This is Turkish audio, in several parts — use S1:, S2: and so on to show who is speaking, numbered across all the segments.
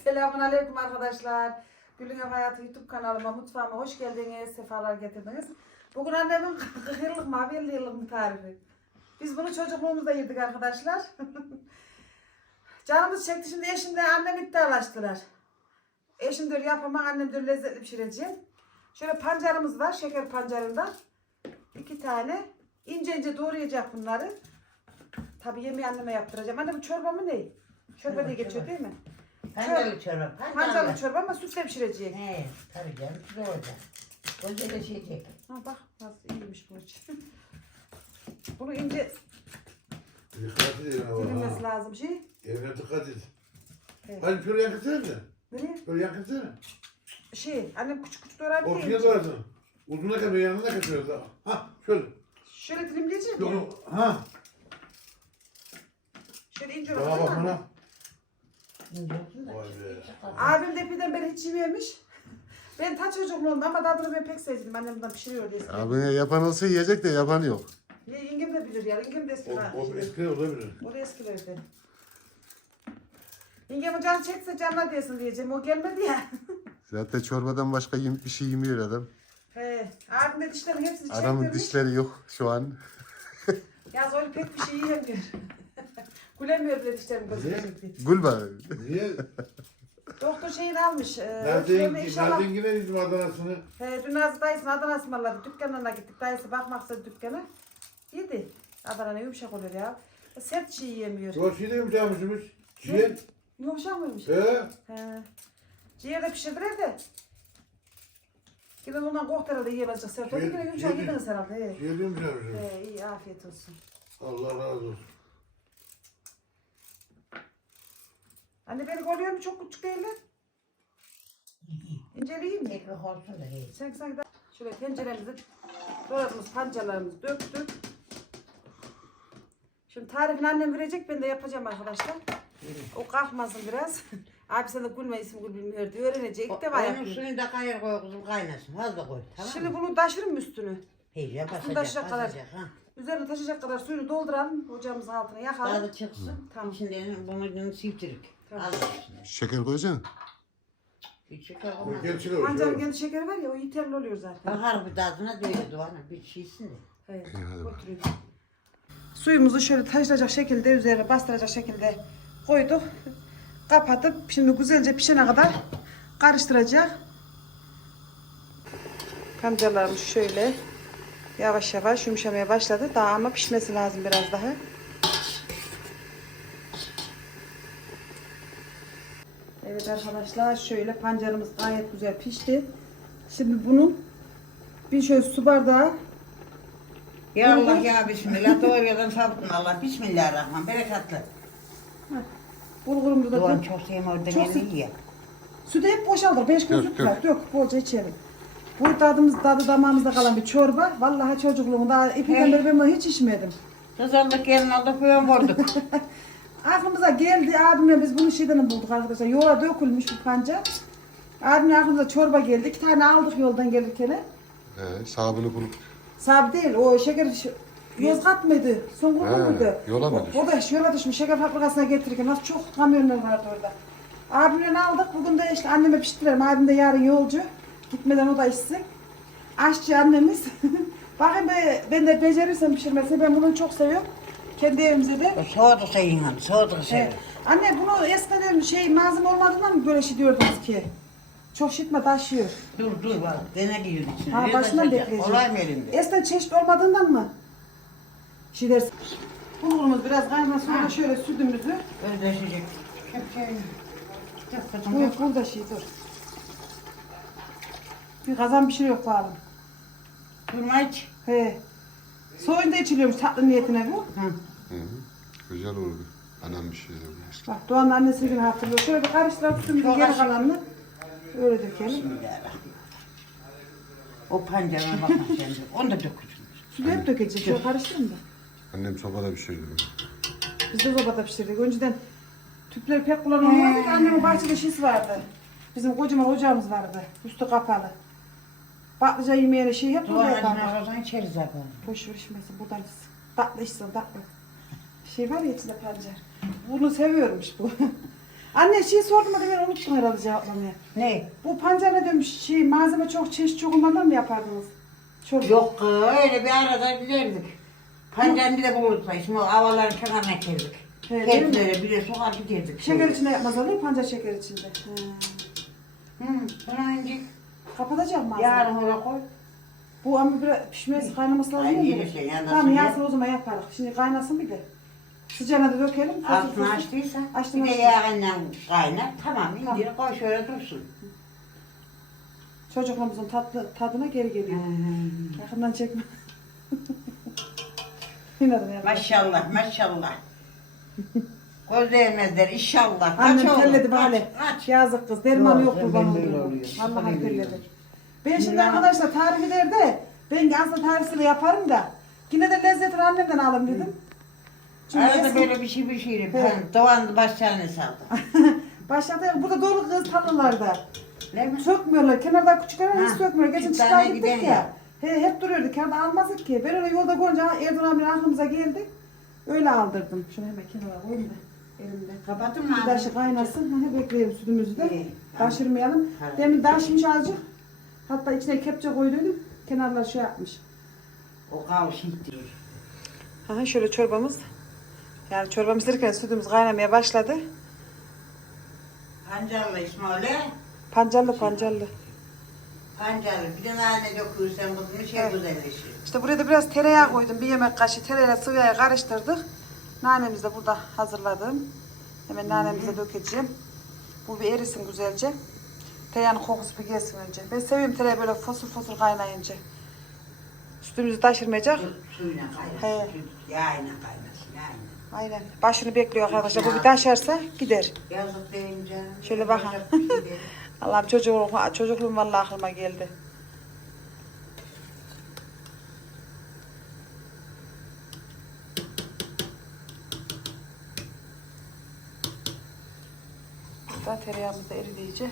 S1: Selamünaleyküm arkadaşlar. Gülün Ev Hayatı YouTube kanalıma, mutfağıma hoş geldiniz, sefalar getirdiniz. Bugün annemin 40 yıllık mı, 50 yıllık mı tarifi. Biz bunu çocukluğumuzda yedik arkadaşlar. Canımız çekti, şimdi eşimle annem iddialaştılar. Eşim diyor yapamam, annem diyor lezzetli pişireceğim. Şöyle pancarımız var, şeker pancarından. 2 tane. İnce ince doğrayacak bunları. Tabii yemeği anneme yaptıracağım. Anne bu çorba mı ne? Çorba diye geçiyor değil mi?
S2: Pancarlı çorba.
S1: Pancarlı çorba ama sütle pişirecek.
S2: He, tabii canım. Sütle olacak. Koca da şeyecek.
S1: Ha bak nasıl iyiymiş bu iç. Bunu ince
S3: Dikkat edin
S1: dilimesi
S3: ama.
S1: lazım şey.
S3: Evine dikkat et.
S1: Evet.
S3: Hadi şöyle yakınsana.
S1: Nereye?
S3: Şöyle yakınsana.
S1: Annem küçük küçük
S3: Ortaya
S1: doğrabiliyor.
S3: doğrarsın. Uzuna kadar yanına kaçıyoruz. Ha şöyle.
S1: Şöyle dilimleyeceğim
S3: Yok
S1: ya.
S3: yok. Ha.
S1: Şöyle ince
S3: Bana bak
S1: olsun.
S3: bana.
S2: İnce
S3: Vay be.
S1: Abim de epeyden beri hiç yememiş. Ben ta çocukluğumda ama tadını ben pek sevdim. Annem bundan pişiriyor diye.
S4: Abine yapan olsa yiyecek de yapan yok.
S1: Ya, yengem de bilir ya. Yengem de eski.
S3: O eski olabilir.
S1: O da eskilerdi. Yengemin canı çekse canına değsin diyeceğim. O gelmedi ya.
S4: Zaten çorbadan başka bir şey yemiyor adam.
S1: He. Abim de dişlerin hepsini
S4: Adamın
S1: çektirmiş.
S4: dişleri yok şu an.
S1: Ya öyle pek bir şey yiyemiyor. Gülemiyor bile dişlerim gözüne
S3: Niye?
S1: çekti.
S4: Gülba.
S3: Niye?
S1: Doktor şeyini almış.
S3: Nereden gidelim Adana'sını?
S1: Dün Nazlı dayısının Adana ısmarladı. Dükkanına gittik. Dayısı bakmak istedi dükkana. Yedi. Adana ne yumuşak olur ya. Sert şey yiyemiyor.
S3: Yok şey de yumuşamışmış. Ciğer.
S1: Yumuşak mıymış?
S3: He.
S1: He. Ciğer de pişirdiler de. Yine ondan korktu herhalde yiyemezcek. Sert oldu. Yine yumuşak
S3: ciğer-
S1: yediniz herhalde. He.
S3: Ciğer yumuşamışmış.
S1: İyi afiyet olsun.
S3: Allah razı olsun.
S1: Anne beni görüyor mu? Çok küçük değiller. İnceleyeyim mi?
S2: Ekmek olsun da iyi.
S1: Sen de şöyle tenceremizi doğradığımız pancarlarımızı döktük. Şimdi tarifini annem verecek, ben de yapacağım arkadaşlar. O kalkmasın biraz. Abi sen de gülme, isim gül bilmiyor diyor. Öğrenecek ilk defa
S2: Onun
S1: yapıyor.
S2: suyunu da kayır koy kızım kaynasın. Fazla koy. Tamam
S1: Şimdi
S2: mı?
S1: bunu taşırım mı üstünü?
S2: İyice
S1: taşacak
S2: basacak.
S1: kadar.
S2: Basacak. Ha.
S1: Üzerine taşıyacak kadar suyunu dolduralım. Ocağımızın altına yakalım.
S2: Daha da çıksın.
S1: Tamam.
S2: İçinden bunu sivtirik.
S1: Tamam.
S2: Az içine.
S4: Şeker koyacaksın.
S2: Bir şeker olmaz.
S3: Gel çıkıyor.
S1: Pancarın kendi şekeri var ya, o yeterli oluyor zaten.
S2: Bahar bir tadına değiyordu bana. Bir şeysin de.
S1: Evet,
S4: İyi, hadi bak.
S1: götürüyorum. Suyumuzu şöyle taşıracak şekilde, üzerine bastıracak şekilde koyduk. Kapatıp şimdi güzelce pişene kadar karıştıracak. Pancarlarımız şöyle yavaş yavaş yumuşamaya başladı. Daha ama pişmesi lazım biraz daha. Evet arkadaşlar, şöyle pancarımız gayet güzel pişti. Şimdi bunun bir şöyle su bardağı
S2: Ya Allah ya Bismillah. Doğruyadan sabıtın Allah. Bismillahirrahmanirrahim. Berekatlı.
S1: bulgurumuzu da
S2: Doğan
S1: dök.
S2: çok sevim oradan
S1: Çok
S2: elini yiye.
S1: Sütü hep boşaldır. 5 gün
S4: Dök,
S1: süt var. Dök. Bolca içelim. Bu tadı damağımızda kalan bir çorba. Vallahi çocukluğumda epeyden beri ben bunu hiç içmedim.
S2: Kız aldık gelin aldık koyun vurduk.
S1: Aklımıza geldi. Abimle biz bunu şeyden bulduk arkadaşlar. Yola dökülmüş bu pancar. Abimle aklımıza çorba geldi. 2 tane aldık yoldan gelirken.
S4: Sabunu bulup.
S1: Sabi değil. O şeker Yozgat mıydı? Songul
S4: He,
S1: muydu?
S4: yola mı düşmüş?
S1: O da yola düşmüş. Şeker fabrikasına getirirken nasıl çok kamyonlar vardı orada. Abimle aldık. Bugün de işte anneme piştirelim. Abim de yarın yolcu. Gitmeden o da içsin. Aşçı annemiz. Bakın ben de becerirsem pişirmesini. Ben bunu çok seviyorum. Kendi evimizde de.
S2: Soğudu sayın hanım. Soğudu sayın.
S1: Anne bunu eskiden malzeme olmadığından mı böyle şey diyordunuz ki? Çok şişme taşıyor.
S2: Dur bak. Dene giyiyor içine.
S1: Ha,
S2: Biraz
S1: başından
S2: açacak.
S1: bekleyeceğim.
S2: Olay mı elinde?
S1: Eskiden çeşit olmadığından mı? Şey dersin. Bulgurumuz biraz kaynasın. Sonra şöyle sütümüzü.
S2: Özleşecek. Kepçeyi. Yok kızım
S1: Bu
S2: yok.
S1: burada şey dur. Bir kazan pişiriyor pahalı.
S2: Durma hiç.
S1: He. Soğuyunca içiliyormuş tatlı niyetine bu.
S2: Hı.
S4: Güzel oldu. Anam bir şey demiş.
S1: Bak Doğan'ın annesi gibi hatırlıyor. Şöyle bir karıştıralım sütümüzü
S2: Çok
S1: geri
S2: aşık.
S1: kalanını. Öyle dökelim.
S2: Bismillahirrahmanirrahim. O pancarına bakma sen de. Onu da dökürsün.
S1: Suyu hep dökeceğiz. Şöyle karıştırın da.
S4: Annem sobada pişirdi.
S1: Biz de sobada pişirdik. Önceden tüpleri pek kullanılmazdı. Annemin bahçede şiş vardı. Bizim kocaman ocağımız vardı. Üstü kapalı. Patlıcan yemeğine şey hep burada
S2: Doğan
S1: yapardık.
S2: acına kazan içeriz zaten.
S1: Boş ver içmesin. Buradan içsin. Tatlı içsin tatlı. Şey var ya içinde pancar. Bunu seviyormuş bu. Anne şey sordum da ben unuttum herhalde cevaplamayı.
S2: Ne?
S1: Bu pancar ne demiş şey malzeme çok çeşit çok olmadan mı yapardınız? Çorba.
S2: Yok öyle bir arada giderdik. Pancarını bir de bulurduk. Şimdi o havaların kenarına geldik.
S1: He, değil mi?
S2: Hepleri bir de sokar giderdik.
S1: Şeker içinde yapmaz öyle pancar şeker içinde.
S2: Sonra önce
S1: Kapatacağım malzeme.
S2: yarın oraya koy.
S1: Bu ama biraz pişmesi kaynaması lazım
S2: Ay,
S1: değil mi?
S2: gelirse yanına
S1: Tamam
S2: sıcak.
S1: yansın o zaman yaparız. Şimdi kaynasın bir de. Sıcağına da dökelim.
S2: Altını açtıysa
S1: Açtım,
S2: bir de
S1: açtım.
S2: yağıyla kaynar. Tamam
S1: Tamam.
S2: indir koy şöyle dursun.
S1: Çocukluğumuzun tadına geri geliyor. Yakından çekme. Yine de
S2: Maşallah maşallah. Göz değmezler inşallah.
S1: Annem
S2: oğlum?
S1: telledi
S2: Kaç,
S1: bari.
S2: kaç.
S1: Yazık kız. Derman
S2: Yok,
S1: yok kurban
S2: ben böyle
S1: olduğunu.
S2: oluyor.
S1: Allah'ım
S2: Ben böyle
S1: telledi. Ben şimdi arkadaşlar tarif eder de ben aslında tarifini yaparım da yine de lezzetini annemden alırım dedim. Çünkü
S2: Arada
S1: eski-
S2: böyle bir şey.
S1: He.
S2: Ben Doğan başlarını saldım.
S1: Başladı. Burada dolu kız tatlılarda.
S2: Değil mi?
S1: Sökmüyorlar. Kenarda küçükler hiç
S2: Ha,
S1: sökmüyor. Geçen
S2: küçük
S1: çıkar
S2: tane
S1: gittik
S2: giden
S1: ya.
S2: ya.
S1: Hep duruyordu. Kenarda almazdık ki. Ben öyle yolda görünce Erdoğan abinin aklımıza geldi. Öyle aldırdım. Şunu hemen kenara koyayım da elimde.
S2: Kapatın mı?
S1: Bir daşı kaynasın. Bekleyelim sütümüzü de.
S2: İyi, tamam.
S1: Taşırmayalım.
S2: Ha.
S1: Demin daşmış azıcık. Hatta içine kepçe koyduydum. Kenarlar şey yapmış.
S2: O kavuş gitti.
S1: Aha şöyle çorbamız. Yani çorbamız derken sütümüz kaynamaya başladı.
S2: Pancarlı İsmail'e.
S1: Pancarlı.
S2: Pancarlı. Bir de nane dökülürsen bunu şey
S1: Evet.
S2: güzelleşir.
S1: İşte buraya da biraz tereyağı koydum. Bir yemek kaşığı tereyağıyla sıvı yağı karıştırdık. Nanemizi de burada hazırladım. Hemen nanemize dökeceğim. Bu bir erisin güzelce. Tereyağının kokusu bir gelsin önce. Ben seviyorum tereyağı böyle fosur kaynayınca. Sütümüzü taşırmayacak.
S2: Suyla kaynasın.
S1: He.
S2: Yağıyla kaynasın. Yağıyla.
S1: Aynen. Başını bekliyor arkadaşlar. Bu bir taşarsa gider.
S2: Yazık deyince.
S1: Şöyle bakın.
S2: yapacak bir şey değil.
S1: Allah'ım çocukluğum vallahi aklıma geldi. Burada tereyağımız da eridi iyice.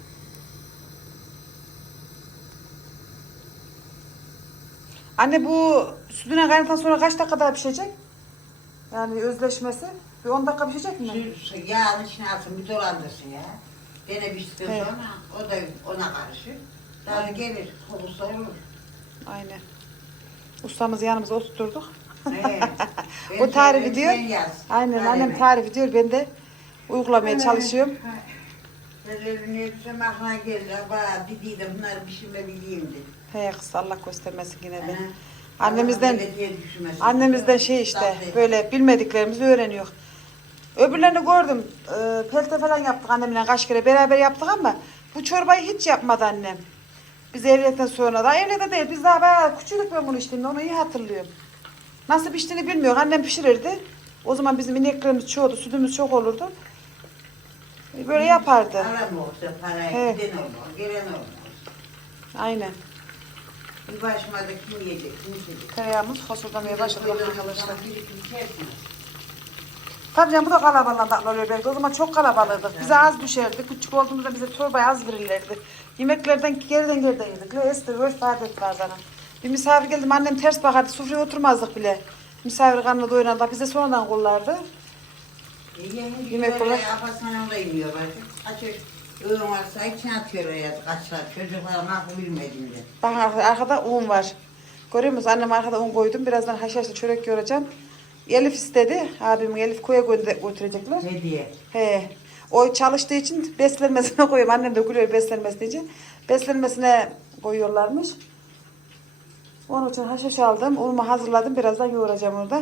S1: Anne bu sütüne kaynatılan sonra kaç dakika daha pişecek? Yani özleşmesi. Bir 10 dakika pişecek mi?
S2: Yağın içine alsın bir dolandırsın ya. Gene piştikten
S1: Evet.
S2: sonra o da ona karışır. Daha gelir. Kokusu olur.
S1: Aynen. Ustamızı yanımıza oturturduk.
S2: He.
S1: O tarifi diyor.
S2: Sen yaz.
S1: Aynen
S2: Tarifi.
S1: annem tarifi diyor. Ben de uygulamaya çalışıyorum.
S2: Ben evine yetişem aklına geldi. Bayağı dediydim bunları pişirmebileyim dedi.
S1: He kız Allah göstermesin yine de.
S2: Aha.
S1: Annemizden
S2: Allah'ın belediye düşmesin.
S1: annemizden şey işte
S2: Tatlı.
S1: böyle bilmediklerimizi öğreniyor. Öbürlerini gördüm. Pelte falan yaptık annemle kaç kere beraber yaptık ama bu çorbayı hiç yapmadı annem. Biz evlilikten sonra da evlilikte değil. Biz daha bayağı küçüldük ben bunu içtiğimde onu iyi hatırlıyorum. Nasıl piştiğini bilmiyor. Annem pişirirdi. O zaman bizim ineklerimiz çoğdu, sütümüz çok olurdu. Böyle yapardı.
S2: Alan olsa parayı
S1: He.
S2: giden olmaz, gelen olmaz.
S1: Aynen.
S2: Bir başıma da kim yiyecek, kim içecek?
S1: Tereyağımız fasuldamaya başladı arkadaşlar.
S2: Biri kimse etmez.
S1: Tabii canım bu da kalabalıkta oluyor belki. O zaman çok kalabalıktık. Bize az düşerdi. Küçük olduğumuzda bize çorbayı az verirlerdi. Yemeklerden geriden yedik. Esti, örf adet var zaten. Bir misafir geldi annem ters bakardı. Sofraya oturmazdık bile. Misafir karnına doyuran da bize sonradan kollardı.
S2: Yemek
S1: Yemek
S2: olarak
S1: olarak-
S2: yapasına da yiyor artık. Kaçır öğün varsa içine atıyor ya kaçlar. Çocuklar naklı bilmediğinde.
S1: Bak arkada un var. Görüyor musunuz? Annem arkada un koydum. Birazdan haşhaşlı çörek yoracağım. Elif istedi. Abim Elif koya götürecekler.
S2: Hediye.
S1: He. O çalıştığı için beslenmesine koyuyorum. Annem de gülüyor beslenmesi deyince. Beslenmesine koyuyorlarmış. Onun için haşhaş aldım. Unumu hazırladım. Birazdan yoğuracağım orada.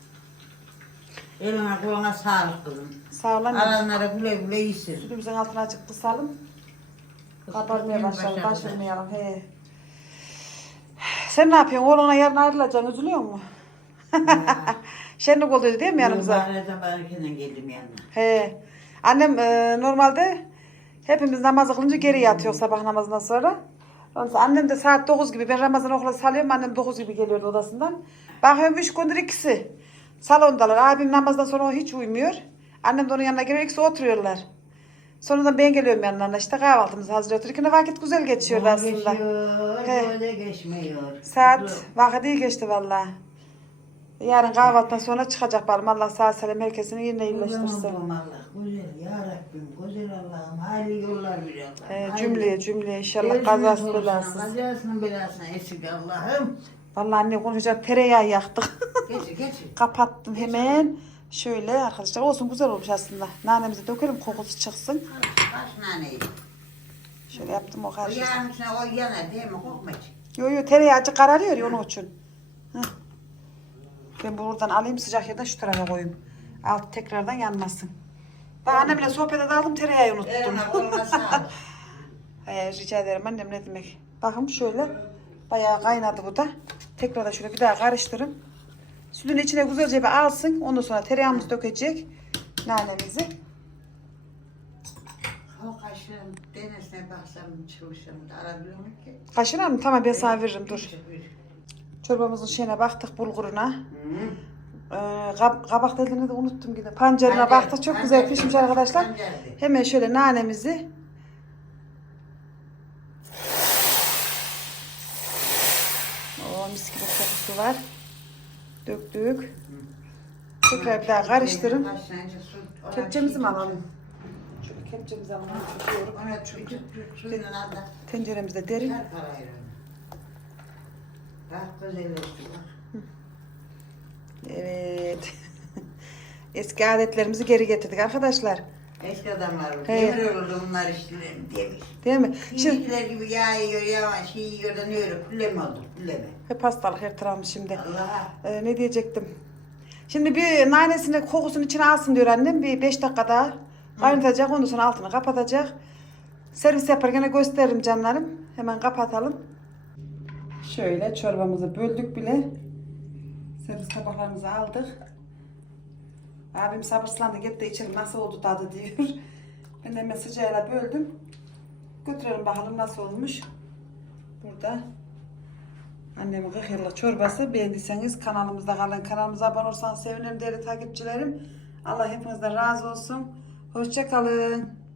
S2: Eline koluna sağlık kızım.
S1: Sağ olun.
S2: Alanlara güle güle iyisin.
S1: Sütümüzün altına azıcık kısalım. Kabarmaya başlayalım. Başlamayalım. He. Sen ne yapıyorsun? Oğluna yarın ayrılacaksın. Üzülüyor musun? Şenlik oluyordu değil mi yanımıza?
S2: Ben zamankinden geldim yanına.
S1: He. Annem normalde hepimiz namaz kılınca geri yatıyor sabah namazından sonra. Ondan sonra annem de saat 9 gibi, ben Ramazan okula salıyorum, annem 9 gibi geliyordu odasından. Bakıyorum 3 gündür ikisi salondalar. Abim namazdan sonra o hiç uyumuyor. Annem de onun yanına geliyor, ikisi oturuyorlar. Sonradan ben geliyorum yanlarına, işte kahvaltımızı hazırlıyoruz. Vakit güzel geçiyordu aslında.
S2: Geçiyor,
S1: He.
S2: böyle geçmiyor.
S1: Saat vakit iyi geçti vallahi. Yarın kahvaltıdan sonra çıkacak balım. Allah sağ salim herkesini yerine iyileştirsin.
S2: Kurban Allah. Güzel ya Rabbim. Güzel Allah'ım. Hayırlı yollar bir Allah.
S1: Cümleye inşallah kazası belasız.
S2: Kazasının belasına esirge Allah'ım.
S1: Vallahi anne konuşacak tereyağı yaktık.
S2: Geçir.
S1: Kapattım hemen. Şöyle arkadaşlar olsun güzel olmuş aslında. Nanemizi dökelim kokusu çıksın.
S2: Kaç naneyi.
S1: Şöyle yaptım o
S2: O
S1: karşı.
S2: yağın içine o yanar değil mi? Korkma hiç.
S1: Yo tereyağcı kararıyor ya onun için. Heh. Ben buradan alayım sıcak yerden şu tarafa koyayım. Alt tekrardan yanmasın. Ben annemle sohbete daldım tereyağı unuttum.
S2: Elma koluna sağlık.
S1: Rica ederim annem ne demek. Bakın şöyle bayağı kaynadı bu da. Tekrar da şöyle bir daha karıştırın. Sütün içine güzelce bir alsın. Ondan sonra tereyağımızı dökecek. Nanemizi.
S2: O kaşığın denesine baksam çalışırım da arabiliyor mu ki?
S1: Kaşınar mı? Tamam ben sana veririm dur.
S2: Buyur.
S1: Çorbamızın şeyine baktık bulguruna.
S2: Hı.
S1: Kabak dediğini de unuttum yine. Pancarına
S2: Pancar,
S1: baktık çok güzel
S2: pancar,
S1: pişmiş arkadaşlar.
S2: pancardı.
S1: Hemen şöyle nanemizi mis gibi kokusu var. Döktük. Tekrar bir daha karıştırın.
S2: Kaç tane su-
S1: Kepçemizi mi alalım? Şöyle kepçemizi alalım. Tutuyorum.
S2: Ona çünkü suyunu al da
S1: Tenceremizde derin.
S2: çarp arayın. Bak güzelleşti bak.
S1: Evet. Eski adetlerimizi geri getirdik arkadaşlar.
S2: Eski adamlar
S1: Evet.
S2: demir olurdu bunlar işte demiş.
S1: Değil mi? Şimdi
S2: Şimdikiler gibi yağ yiyor yavaş yiyor da ne öyle külle mi oldu külle mi?
S1: hep hastalık her tarafımız şimdi.
S2: Allah'a.
S1: Ne diyecektim? Şimdi bir nanesini kokusunu içine alsın diyor annem. Bir 5 dakika daha kaynatacak. Ondan sonra altını kapatacak. Servis yaparken gösteririm canlarım. Hemen kapatalım. Şöyle çorbamızı böldük bile. Servis tabaklarımızı aldık. Abim sabırsızlandı. Git de içelim nasıl oldu tadı diyor. Ben de hemen sıcağıyla böldüm. Götürelim bakalım nasıl olmuş. Burada annemin 40 yıllık çorbası. Beğendiyseniz kanalımızda kalın. Kanalımıza abone olursanız sevinirim değerli takipçilerim. Allah hepinizden razı olsun. Hoşça kalın.